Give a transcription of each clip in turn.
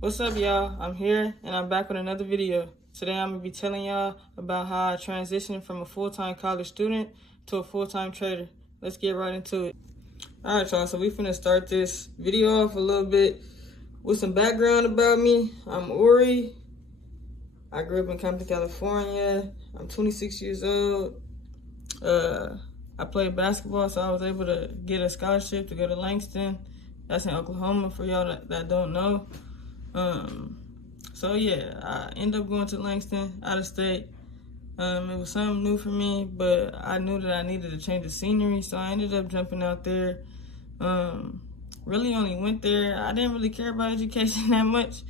What's up, y'all? I'm here and I'm back with another video. Today I'm gonna be telling y'all about how I transitioned from a full-time college student to a full-time trader. Let's get right into it. All right, y'all, so we finna start this video off a little bit with some background about me. I'm Uri. I grew up in Compton, California. I'm 26 years old. I played basketball, so I was able to get a scholarship to go to Langston. That's in Oklahoma for y'all that don't know. So yeah, I ended up going to Langston, out of state. It was something new for me, but I knew that I needed to change the scenery, so I ended up jumping out there. Really only went there. I didn't really care about education that much,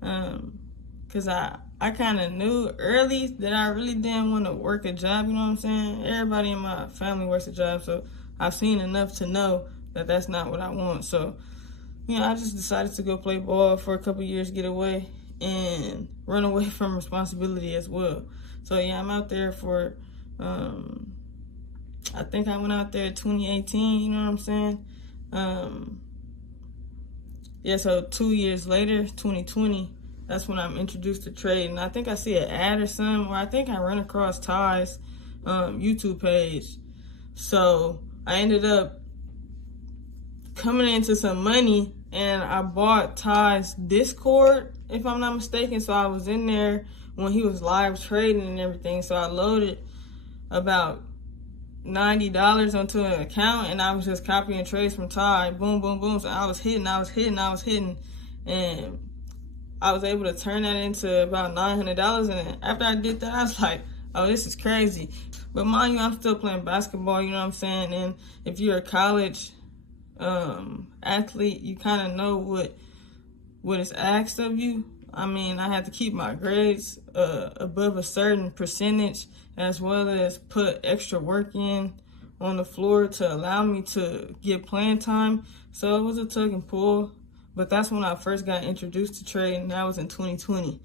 cause I kind of knew early that I really didn't want to work a job. You know what I'm saying? Everybody in my family works a job, so I've seen enough to know that that's not what I want. So, I just decided to go play ball for a couple years, get away, and run away from responsibility as well. So yeah, I'm out there for, I think I went out there in 2018, you know what I'm saying? Yeah, so 2 years later, 2020, that's when I'm introduced to trading. I think I see an ad or something, or I think I run across Ty's YouTube page. So I ended up coming into some money, and I bought Ty's Discord, if I'm not mistaken. So I was in there when he was live trading and everything. So I loaded about $90 onto an account, and I was just copying trades from Ty. Boom, boom, boom. So I was hitting, and I was able to turn that into about $900. And after I did that, I was like, oh, this is crazy. But mind you, I'm still playing basketball, you know what I'm saying? And if you're a college athlete, you kind of know what is asked of you. I mean, I had to keep my grades above a certain percentage, as well as put extra work in on the floor to allow me to get playing time. So it was a tug and pull, but that's when I first got introduced to trading. That was in 2020.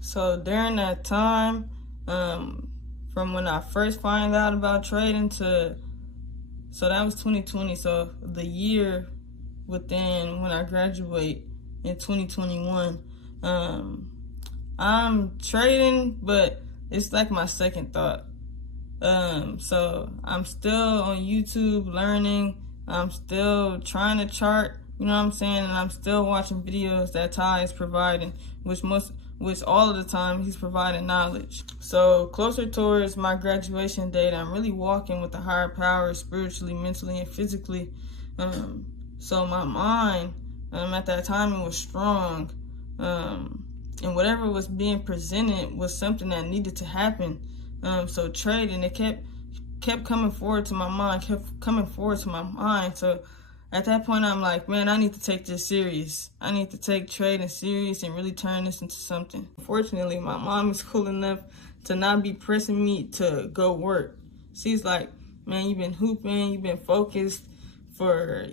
So during that time, from when I first found out about trading so that was 2020. So the year within when I graduate in 2021, I'm trading, but it's like my second thought. So I'm still on YouTube learning. I'm still trying to chart, you know what I'm saying? And I'm still watching videos that Ty is providing, which all of the time he's providing knowledge. So closer towards my graduation date, I'm really walking with a higher power spiritually, mentally, and physically. So my mind, at that time, it was strong. And whatever was being presented was something that needed to happen. So trading, it kept coming forward to my mind, So at that point, I'm like, man, I need to take this serious. I need to take trading serious and really turn this into something. Fortunately, my mom is cool enough to not be pressing me to go work. She's like, man, you've been hooping, you've been focused for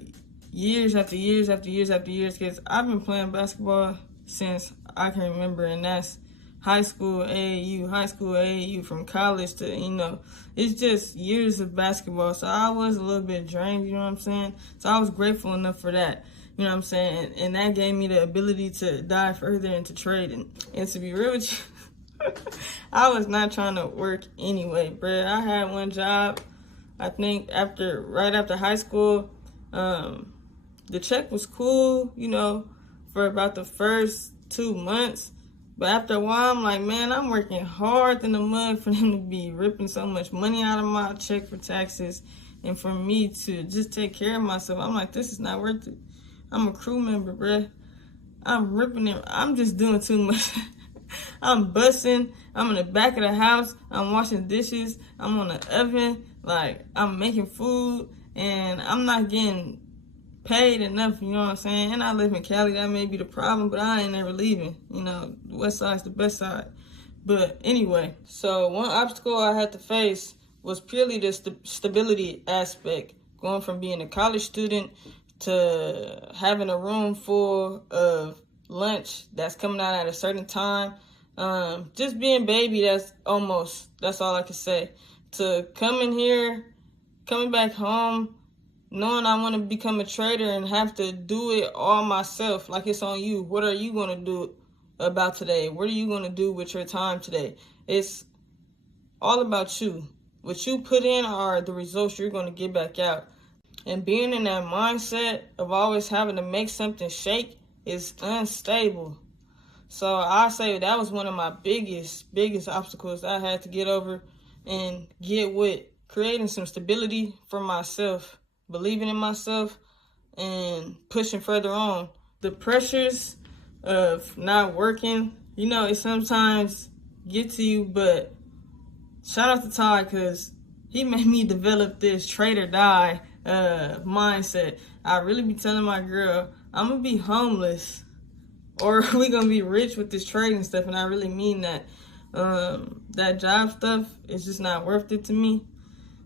years after years after years after years, because I've been playing basketball since I can remember, and that's high school AAU, from college to, it's just years of basketball. So I was a little bit drained, you know what I'm saying? So I was grateful enough for that, you know what I'm saying? And that gave me the ability to dive further into trading. And to be real with you, I was not trying to work anyway, bruh. I had one job, I think right after high school. The check was cool, for about the first 2 months. But after a while, I'm like, man, I'm working hard in the mud for them to be ripping so much money out of my check for taxes and for me to just take care of myself. I'm like, this is not worth it. I'm a crew member, bruh. I'm ripping it. I'm just doing too much. I'm busting. I'm in the back of the house. I'm washing dishes. I'm on the oven. Like, I'm making food, and I'm not getting paid enough, you know what I'm saying? And I live in Cali. That may be the problem, but I ain't never leaving. The west side's the best side. But anyway, so one obstacle I had to face was purely the stability aspect, going from being a college student to having a room full of lunch that's coming out at a certain time. Just being baby, that's all I can say. To coming back home, knowing I want to become a trader and have to do it all myself, like it's on you. What are you going to do about today? What are you going to do with your time today? It's all about you. What you put in are the results you're going to get back out. And being in that mindset of always having to make something shake is unstable. So I say that was one of my biggest obstacles I had to get over and get with creating some stability for myself, believing in myself, and pushing further on. The pressures of not working, it sometimes gets to you, but shout out to Ty, because he made me develop this trade or die mindset. I really be telling my girl, I'm going to be homeless or we going to be rich with this trading stuff, and I really mean that. That job stuff is just not worth it to me.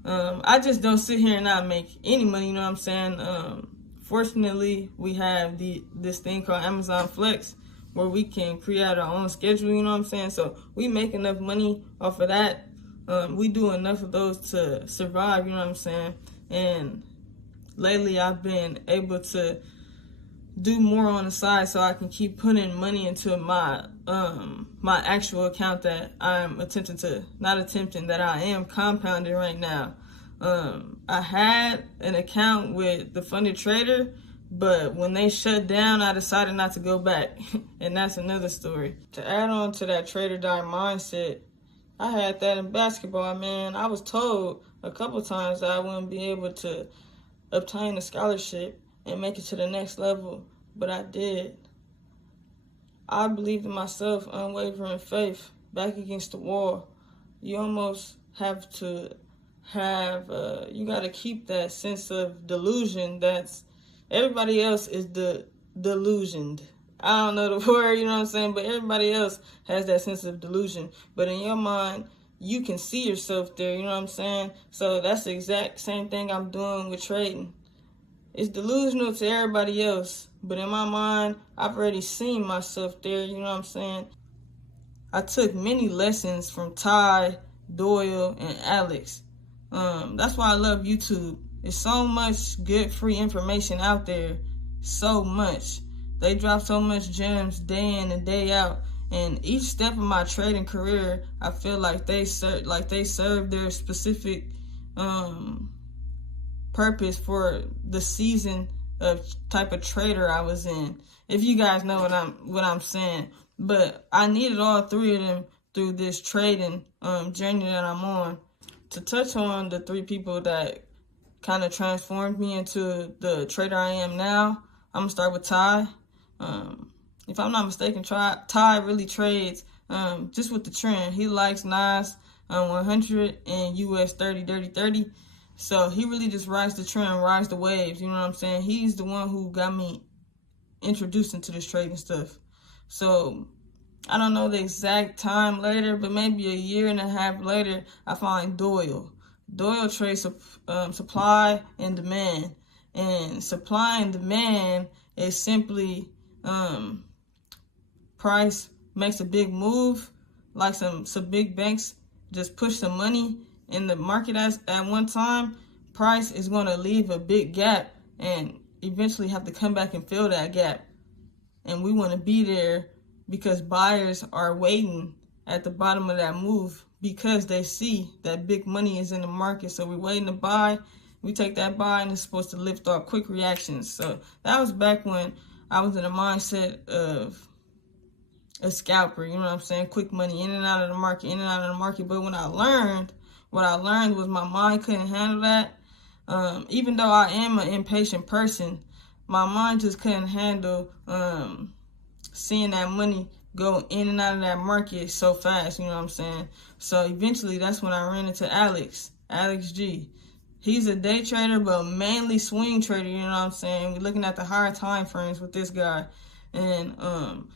I just don't sit here and not make any money, you know what I'm saying? Fortunately, we have this thing called Amazon Flex, where we can create our own schedule, you know what I'm saying? So we make enough money off of that. We do enough of those to survive, you know what I'm saying? And lately I've been able to do more on the side so I can keep putting money into my actual account that I'm that I am compounding right now. I had an account with the Funded Trader, but when they shut down, I decided not to go back. And that's another story. To add on to that trader die mindset, I had that in basketball, man. I was told a couple times that I wouldn't be able to obtain a scholarship and make it to the next level, but I did. I believed in myself, unwavering faith, back against the wall. You almost have to you got to keep that sense of delusion that's everybody else is delusioned. I don't know the word, you know what I'm saying, but everybody else has that sense of delusion. But in your mind, you can see yourself there, you know what I'm saying? So that's the exact same thing I'm doing with trading. It's delusional to everybody else, but in my mind, I've already seen myself there, you know what I'm saying? I took many lessons from Ty, Doyle, and Alex. That's why I love YouTube. There's so much good free information out there, so much. They drop so much gems day in and day out, and each step of my trading career, I feel like they serve their specific purpose for the season of type of trader I was in. If you guys know what I'm saying, but I needed all three of them through this trading journey that I'm on. To touch on the three people that kind of transformed me into the trader I am now, I'm gonna start with Ty. If I'm not mistaken, Ty really trades just with the trend. He likes Nas 100 and US 30 dirty 30. So he really just rides the trend, rides the waves, you know what I'm saying? He's the one who got me introduced into this trading stuff. So I don't know the exact time later, but maybe a year and a half later, I find Doyle. Doyle trades supply and demand. And supply and demand is simply price makes a big move, like some big banks just push some money in the market at one time. Price is going to leave a big gap and eventually have to come back and fill that gap. And we want to be there because buyers are waiting at the bottom of that move because they see that big money is in the market. So we're waiting to buy. We take that buy and it's supposed to lift off quick reactions. So that was back when I was in a mindset of a scalper, you know what I'm saying? Quick money, in and out of the market, in and out of the market. But what I learned was my mind couldn't handle that. Even though I am an impatient person, my mind just couldn't handle seeing that money go in and out of that market so fast, you know what I'm saying? So eventually that's when I ran into Alex G. He's a day trader, but mainly swing trader, you know what I'm saying? We're looking at the higher time frames with this guy. And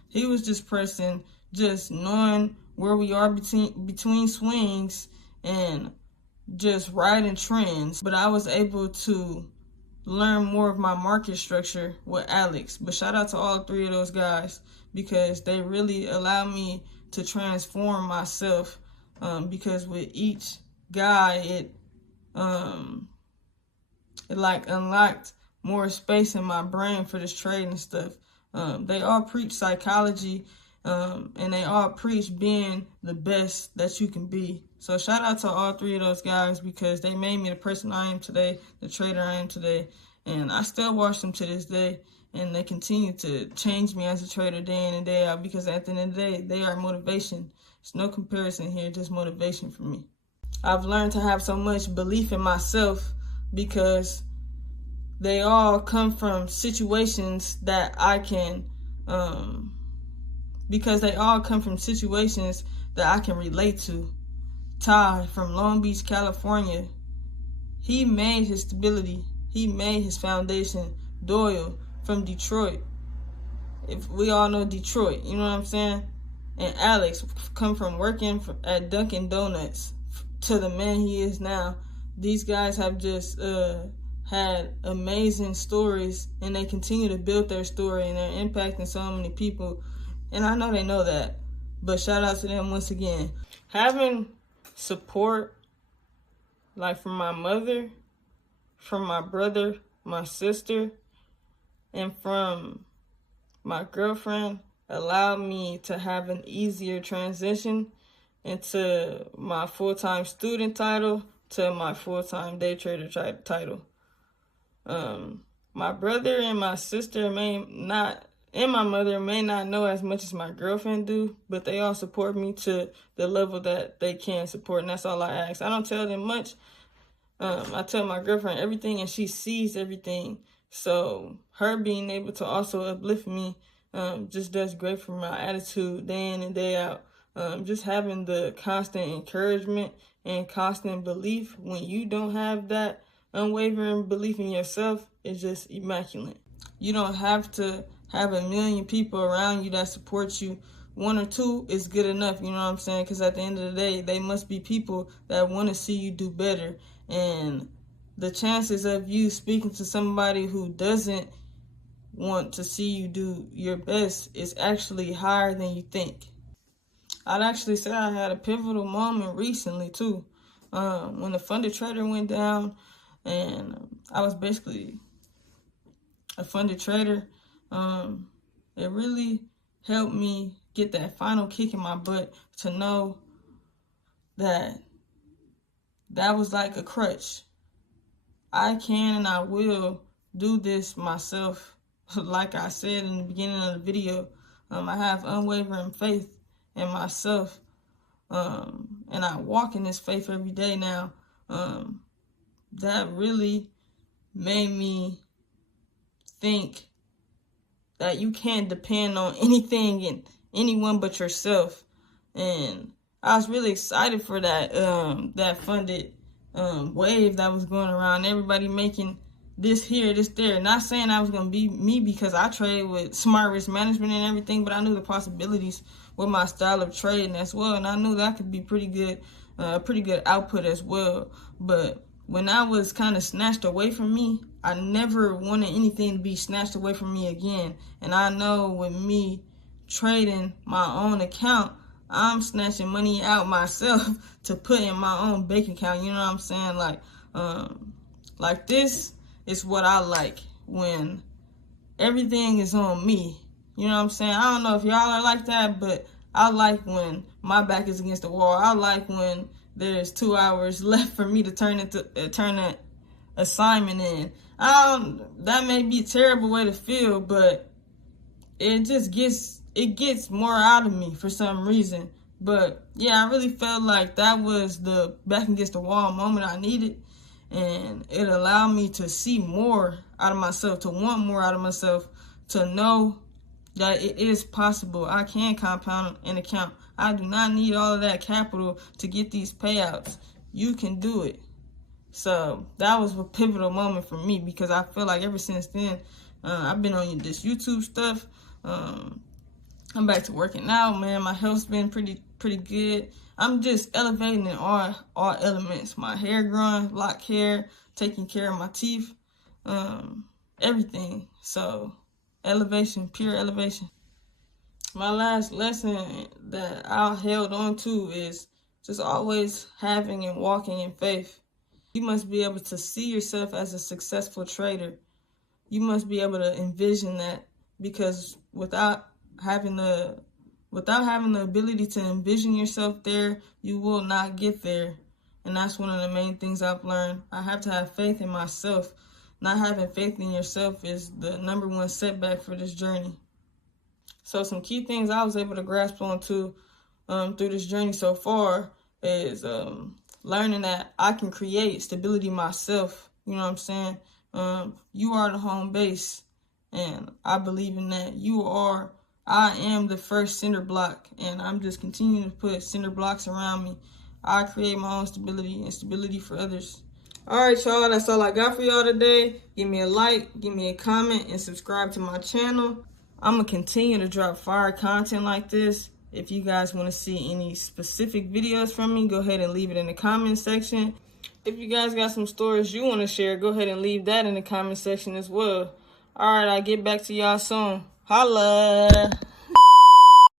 he was just pressing, just knowing where we are between swings and just riding trends. But I was able to learn more of my market structure with Alex. But shout out to all three of those guys because they really allowed me to transform myself because with each guy, it like unlocked more space in my brain for this trade and stuff. They all preach psychology, and they all preach being the best that you can be. So shout out to all three of those guys, because they made me the person I am today, the trader I am today. And I still watch them to this day, and they continue to change me as a trader day in and day out, because at the end of the day, they are motivation. There's no comparison here, just motivation for me. I've learned to have so much belief in myself because they all come from situations that I can, relate to. Ty from Long Beach, California, he made his stability. He made his foundation. Doyle from Detroit. If we all know Detroit, you know what I'm saying? And Alex come from working at Dunkin' Donuts to the man he is now. These guys have just had amazing stories, and they continue to build their story, and they're impacting so many people. And I know they know that, but shout out to them once again. Having support, like from my mother, from my brother, my sister, and from my girlfriend allowed me to have an easier transition into my full-time student title to my full-time day trader title. My brother and my sister and my mother may not know as much as my girlfriend do, but they all support me to the level that they can support, and that's all I ask. I don't tell them much. I tell my girlfriend everything, and she sees everything. So her being able to also uplift me just does great for my attitude day in and day out. Just having the constant encouragement and constant belief when you don't have that unwavering belief in yourself is just immaculate. You don't have to have a million people around you that support you. One or two is good enough, you know what I'm saying? Because at the end of the day, they must be people that want to see you do better. And the chances of you speaking to somebody who doesn't want to see you do your best is actually higher than you think. I'd actually say I had a pivotal moment recently too. When the funded trader went down, and I was basically a funded trader, it really helped me get that final kick in my butt to know that was like a crutch. I can and I will do this myself. Like I said in the beginning of the video, I have unwavering faith in myself, and I walk in this faith every day now. That really made me think that you can't depend on anything and anyone but yourself. And I was really excited for that that funded wave that was going around. Everybody making this here, this there. Not saying I was going to be me, because I trade with smart risk management and everything, but I knew the possibilities with my style of trading as well, and I knew that could be pretty good output as well. But when I was kind of snatched away from me, I never wanted anything to be snatched away from me again. And I know with me trading my own account, I'm snatching money out myself to put in my own bank account. You know what I'm saying? Like this is what I like, when everything is on me. You know what I'm saying? I don't know if y'all are like that, but I like when my back is against the wall. I like when there's 2 hours left for me to turn that assignment in. That may be a terrible way to feel, but it gets more out of me for some reason. But yeah, I really felt like that was the back against the wall moment I needed, and it allowed me to see more out of myself, to want more out of myself, to know that it is possible. I can compound an account. I do not need all of that capital to get these payouts. You can do it. So that was a pivotal moment for me, because I feel like ever since then, I've been on this YouTube stuff. I'm back to working out, man. My health's been pretty good. I'm just elevating in all elements. My hair growing, lock hair, taking care of my teeth, everything. So elevation, pure elevation. My last lesson that I held on to is just always having and walking in faith. You must be able to see yourself as a successful trader. You must be able to envision that, because without having the ability to envision yourself there, you will not get there. And that's one of the main things I've learned. I have to have faith in myself. Not having faith in yourself is the number one setback for this journey. So some key things I was able to grasp onto through this journey so far is learning that I can create stability myself. You know what I'm saying? You are the home base, and I believe in that. I am the first cinder block, and I'm just continuing to put cinder blocks around me. I create my own stability and stability for others. All right, y'all, that's all I got for y'all today. Give me a like, give me a comment, and subscribe to my channel. I'm going to continue to drop fire content like this. If you guys want to see any specific videos from me, go ahead and leave it in the comment section. If you guys got some stories you want to share, go ahead and leave that in the comment section as well. All right, I'll get back to y'all soon. Holla!